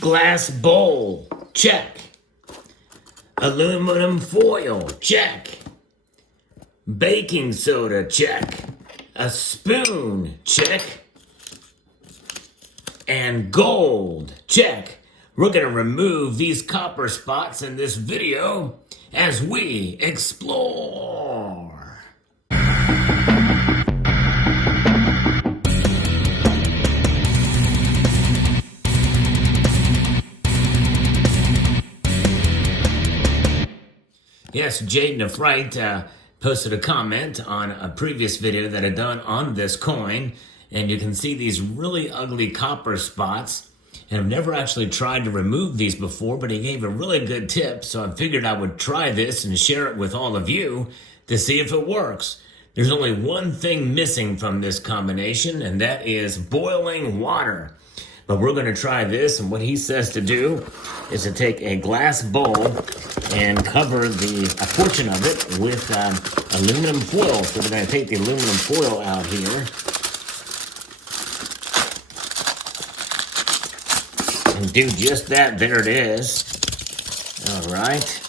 Glass bowl, check. Aluminum foil, check. Baking soda, check. A spoon, check. And gold, check. We're gonna remove these copper spots in this video as we explore. Yes, Jaden of Fright posted a comment on a previous video that I'd done on this coin, and you can see these really ugly copper spots. And I've never actually tried to remove these before, but he gave a really good tip, so I figured I would try this and share it with all of you to see if it works. There's only one thing missing from this combination, and that is boiling water. But we're going to try this, and what he says to do is to take a glass bowl and cover a portion of it with aluminum foil. So we're going to take the aluminum foil out here and do just that. There it is. All right.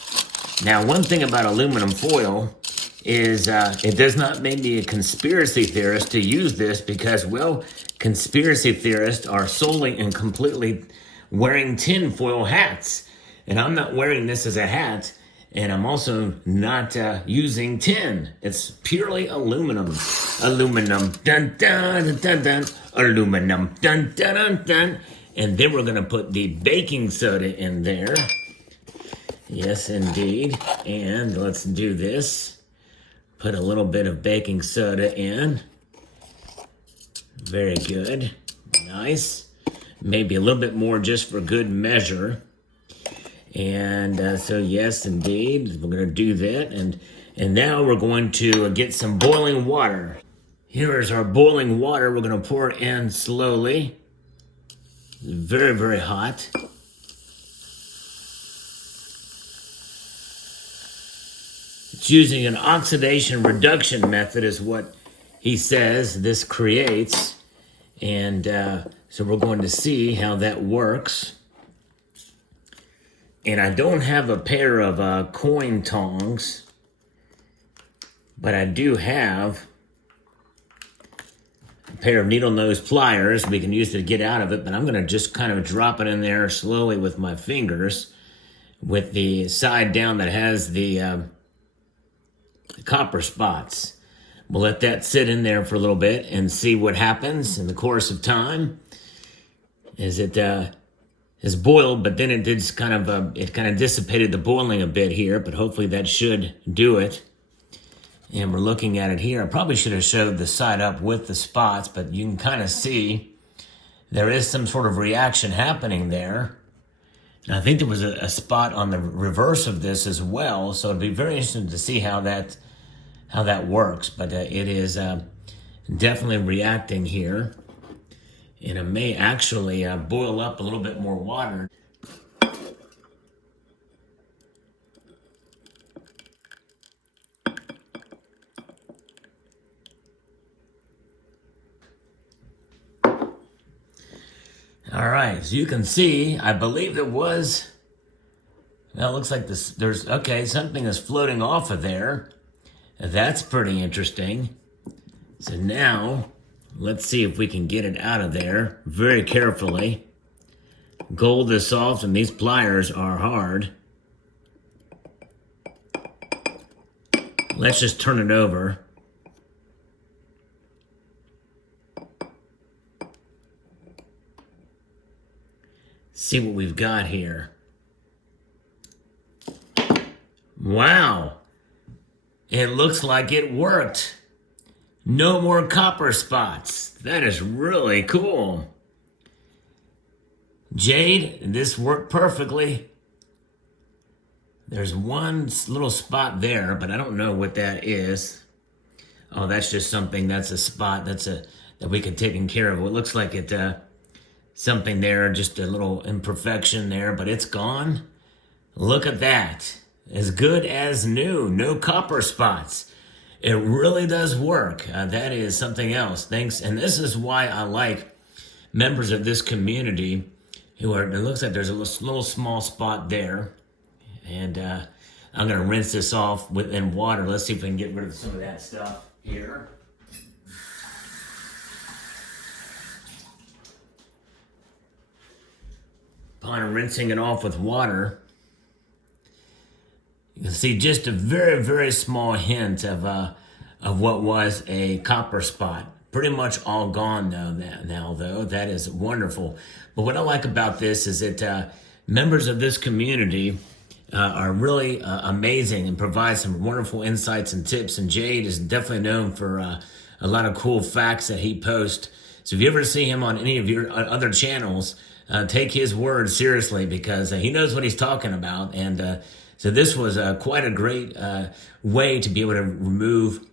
Now, one thing about aluminum foil is it does not make me a conspiracy theorist to use this because, well, conspiracy theorists are solely and completely wearing tinfoil hats. And I'm not wearing this as a hat, and I'm also not using tin. It's purely aluminum. Aluminum, dun dun dun dun, aluminum, dun dun dun dun. And then we're gonna put the baking soda in there. Yes, indeed. And let's do this. Put a little bit of baking soda in. Very good. Nice. Maybe a little bit more just for good measure. And so yes, indeed, we're going to do that. And now we're going to get some boiling water. Here is our boiling water. We're going to pour it in slowly. Very, very hot. It's using an oxidation reduction method is what he says this creates. And so we're going to see how that works. And I don't have a pair of coin tongs, but I do have a pair of needle nose pliers we can use to get out of it. But I'm going to just kind of drop it in there slowly with my fingers, with the side down that has the copper spots. We'll let that sit in there for a little bit and see what happens in the course of time as it is boiled, but then it did kind of dissipated the boiling a bit here, but hopefully that should do it. And we're looking at it here. I probably should have showed the side up with the spots, but you can kind of see there is some sort of reaction happening there. And I think there was a spot on the reverse of this as well, so it'd be very interesting to see how that works. But it is definitely reacting here. And it may actually boil up a little bit more water. All right, so you can see, I believe it was, well, it looks like this, okay, something is floating off of there. That's pretty interesting. So now, let's see if we can get it out of there very carefully. Gold is soft and these pliers are hard. Let's just turn it over. See what we've got here. Wow. It looks like it worked. No more copper spots. That is really cool. Jade, this worked perfectly. There's one little spot there, but I don't know what that is. Oh, that's just something, that's a spot that we could taken care of. It looks like it, something there, just a little imperfection there, but it's gone. Look at that. As good as new. No copper spots. It really does work. That is something else. Thanks. And this is why I like members of this community Where it looks like there's a little small spot there. And I'm going to rinse this off in water. Let's see if we can get rid of some of that stuff here. Upon rinsing it off with water, you can see just a very, very small hint of what was a copper spot. Pretty much all gone now, though. That is wonderful. But what I like about this is that members of this community are really amazing and provide some wonderful insights and tips. And Jade is definitely known for a lot of cool facts that he posts. So if you ever see him on any of your other channels, take his word seriously, because he knows what he's talking about. And so this was quite a great way to be able to remove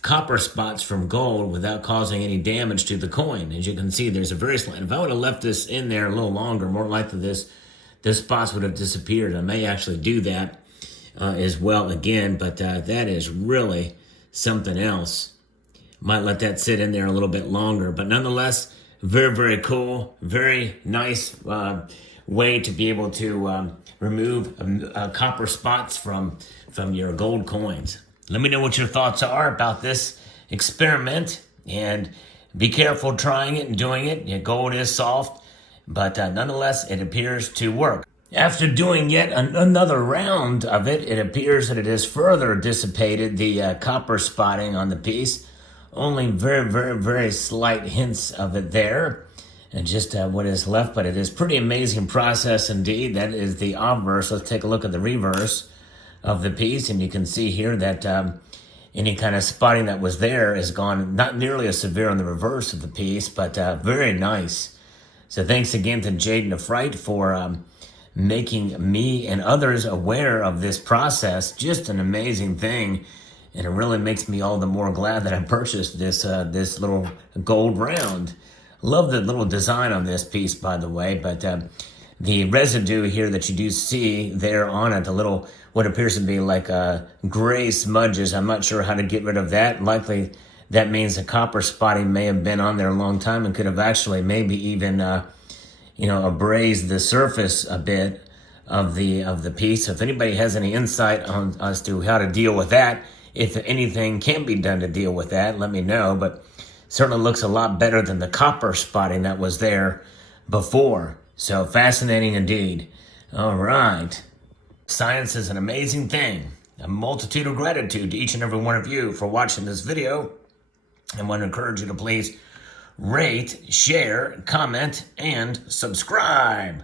copper spots from gold without causing any damage to the coin. As you can see, there's a very slight. If I would have left this in there a little longer, more likely this spots would have disappeared. I may actually do that as well again, but that is really something else. Might let that sit in there a little bit longer, but nonetheless, very, very cool, very nice way to be able to remove copper spots from your gold coins. Let me know what your thoughts are about this experiment, and be careful trying it and doing it. Yeah, gold is soft, but nonetheless, it appears to work. After doing yet another round of it, it appears that it has further dissipated the copper spotting on the piece. Only very, very, very slight hints of it there, and just what is left, but it is pretty amazing process indeed. That is the obverse. Let's take a look at the reverse of the piece, and you can see here that any kind of spotting that was there is gone. Not nearly as severe on the reverse of the piece, but very nice. So thanks again to Jade and the Fright for making me and others aware of this process. Just an amazing thing, and it really makes me all the more glad that I purchased this this little gold round. Love the little design on this piece, by the way, but the residue here that you do see there on it, the little, what appears to be like gray smudges, I'm not sure how to get rid of that. Likely that means the copper spotting may have been on there a long time and could have actually maybe even abrased the surface a bit of the piece. So if anybody has any insight on as to how to deal with that, if anything can be done to deal with that, let me know. But certainly looks a lot better than the copper spotting that was there before. So fascinating indeed. All right. Science is an amazing thing. A multitude of gratitude to each and every one of you for watching this video. I want to encourage you to please rate, share, comment, and subscribe.